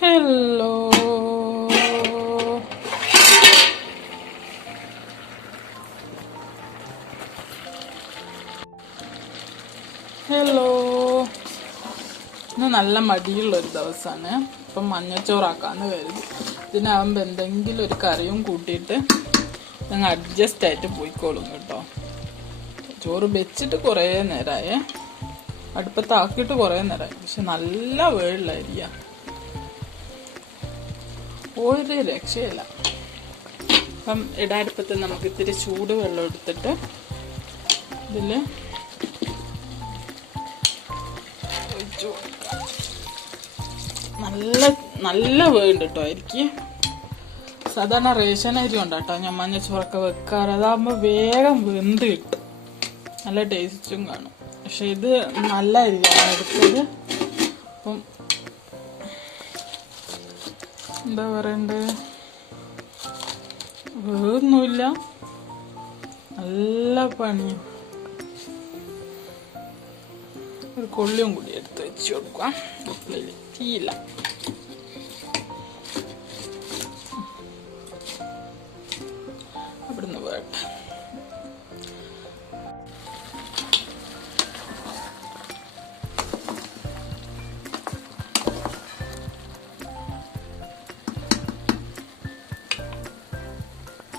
Hello hello ഇന്ന് നല്ല മടിയുള്ളൊരു ദിവസമാണ്. ഇപ്പം മഞ്ഞച്ചോറാക്കാന്ന് കരുതി. ഇതിനാകുമ്പോൾ എന്തെങ്കിലും ഒരു കറിയും കൂട്ടിയിട്ട് ഞങ്ങൾ അഡ്ജസ്റ്റ് ആയിട്ട് പോയിക്കോളും കേട്ടോ. ചോറ് വെച്ചിട്ട് കുറേ നേരമായി, അടുപ്പത്താക്കിയിട്ട് കുറേ നേരമായി. പക്ഷെ നല്ല വേളുള്ള അരിയ, ഒരു രക്ഷയില്ല. അപ്പം ഇടാടുപ്പത്ത് നമുക്ക് ഇത്തിരി ചൂട് വെള്ളം എടുത്തിട്ട് ഇതിൽ ഒഴിച്ചു കൊടുക്കാം. നല്ല നല്ല വേണ്ട കേട്ടോ അരിക്ക്. സാധാരണ റേഷൻ അരി കൊണ്ടാട്ടോ ഞാൻ മഞ്ഞച്ചോറൊക്കെ വെക്കാറ്. അതാകുമ്പോൾ വേഗം വെന്ത് കിട്ടും, നല്ല ടേസ്റ്റും കാണും. പക്ഷെ ഇത് നല്ല അരിയാണ് എടുത്തത്. അപ്പം എന്താ പറയണ്ടേ, വേറൊന്നുമില്ല, നല്ല പണിയും. ഒരു കൊള്ളിയും കൂടി എടുത്ത് വെച്ച് കൊടുക്കാം. തീയില്ല. അവിടുന്ന് വേട്ട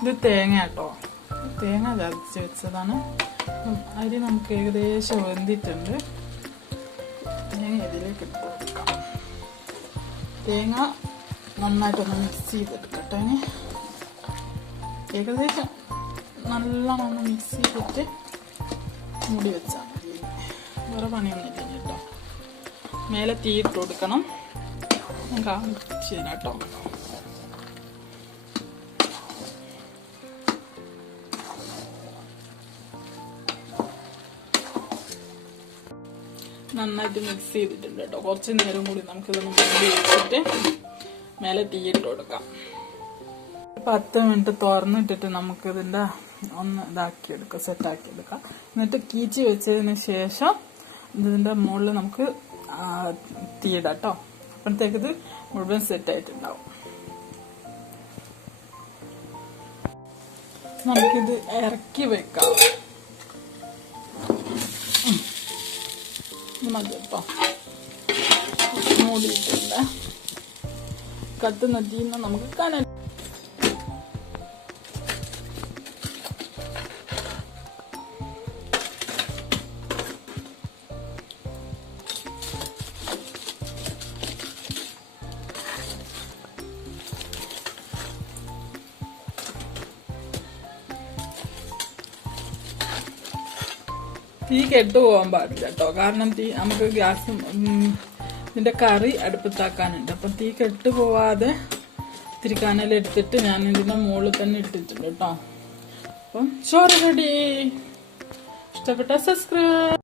ഇത് തേങ്ങ കേട്ടോ, തേങ്ങ ചതച്ച് വെച്ചതാണ്. അരി നമുക്ക് ഏകദേശം വെന്തിട്ടുണ്ട്. തേങ്ങ ഇതിലേക്ക് ഇട്ട് കൊടുക്കാം. തേങ്ങ നന്നായിട്ടൊന്ന് മിക്സ് ചെയ്തെടുക്കട്ടെ. ഏകദേശം നല്ലോണം മിക്സ് ചെയ്തിട്ട് മൂടി വെച്ചാൽ മതി. വേറെ പണിയൊന്നുമില്ല കേട്ടോ. മേലെ തീ ഇട്ട് കൊടുക്കണം. ഞാൻ കാണിച്ചു തരാം കേട്ടോ. നന്നായിട്ട് മിക്സ് ചെയ്തിട്ടുണ്ട് കേട്ടോ. കുറച്ച് നേരം കൂടി നമുക്കിതൊന്ന് മൂടി വെച്ചിട്ട് മേലെ തീയിട്ട് കൊടുക്കാം. 10 മിനിറ്റ് തുറന്നിട്ടിട്ട് നമുക്കിതിൻ്റെ ഒന്ന് ഇതാക്കിയെടുക്കാം, സെറ്റാക്കിയെടുക്കാം. എന്നിട്ട് കീച്ചി വെച്ചതിന് ശേഷം ഇതിൻ്റെ മുകളിൽ നമുക്ക് തീയിടാം കേട്ടോ. അപ്പോഴത്തേക്ക് ഇത് മുഴുവൻ സെറ്റായിട്ടുണ്ടാവും. നമുക്കിത് ഇറക്കി വെക്കാം. മതി കേട്ടോ. മൂടിയിട്ടുണ്ട്. കത്തുന്ന തീന്ന് നമുക്ക് കാണാൻ. തീ കെട്ടുപോകാൻ പാടില്ല കേട്ടോ. കാരണം നമുക്ക് ഗ്യാസ് ഇതിന്റെ കറി അടുപ്പത്താക്കാനുണ്ട്. അപ്പം തീ കെട്ടുപോവാതെ ഇത്തിരി കനലെടുത്തിട്ട് ഞാൻ ഇതിന്റെ മുകളിൽ തന്നെ ഇട്ടിട്ടുണ്ട് കേട്ടോ. അപ്പം ചോറ് റെഡി. ഇഷ്ടപ്പെട്ട സബ്സ്ക്രൈബ്.